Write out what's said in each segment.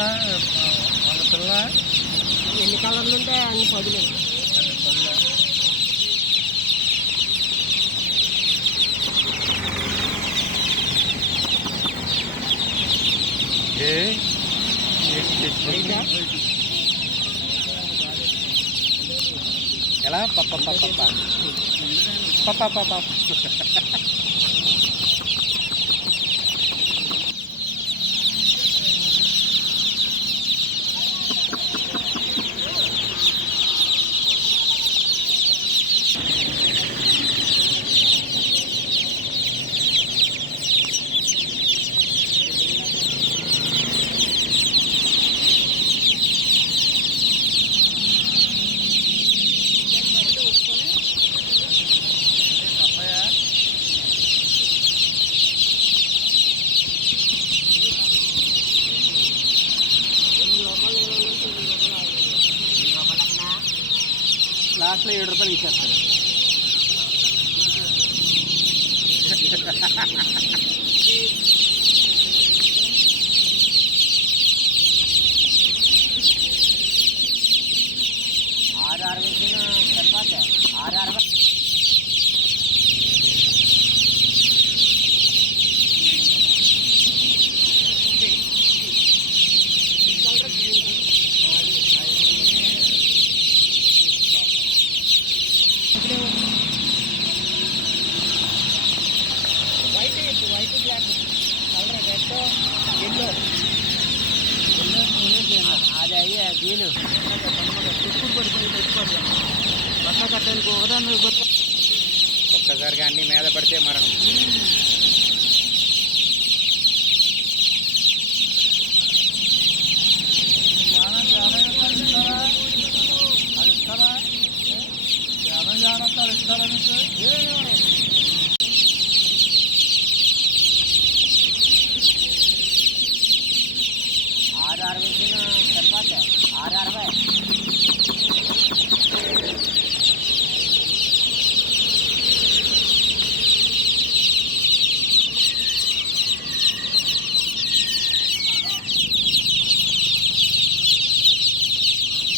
ఉందా వాళ్ళ పిల్ల? ఎన్ని కలర్లు ఉంటాయి అన్ని పదులు. ఎలా పప్ప పప్ప పప్ప పప్ప లాస్ట్లో 7 రూపాయలు ఇచ్చేస్తారు. ఆరు 60 సరిపోతా. 6 60. White black colour red yellow అది అయ్యే వీలు తిప్పుడు పడిపోయి పెట్టుకోవాలి. బట్ట కట్టడానికి ఒకదాన్ని ఒక్కసారిగా అన్ని మీద పడితే మరణం. ఇస్తారా మీకు? 6 60 సరిపోతా. 6 60.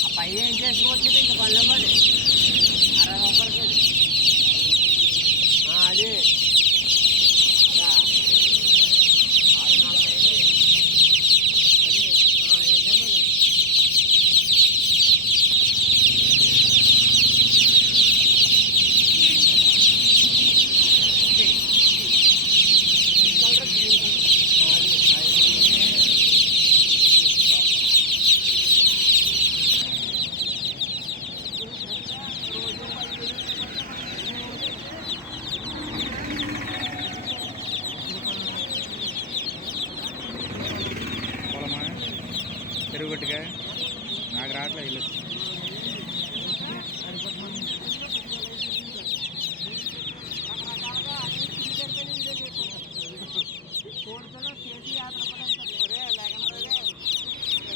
ఆ పై ఏం చేసుకోవచ్చు ఇంకా పనిలో పడి 60 రూపాయలకి అది అదా 640 అది ఏమని పొలమా చెరువు గట్టుగా నాకు రావట్లేదు ఇల్లు.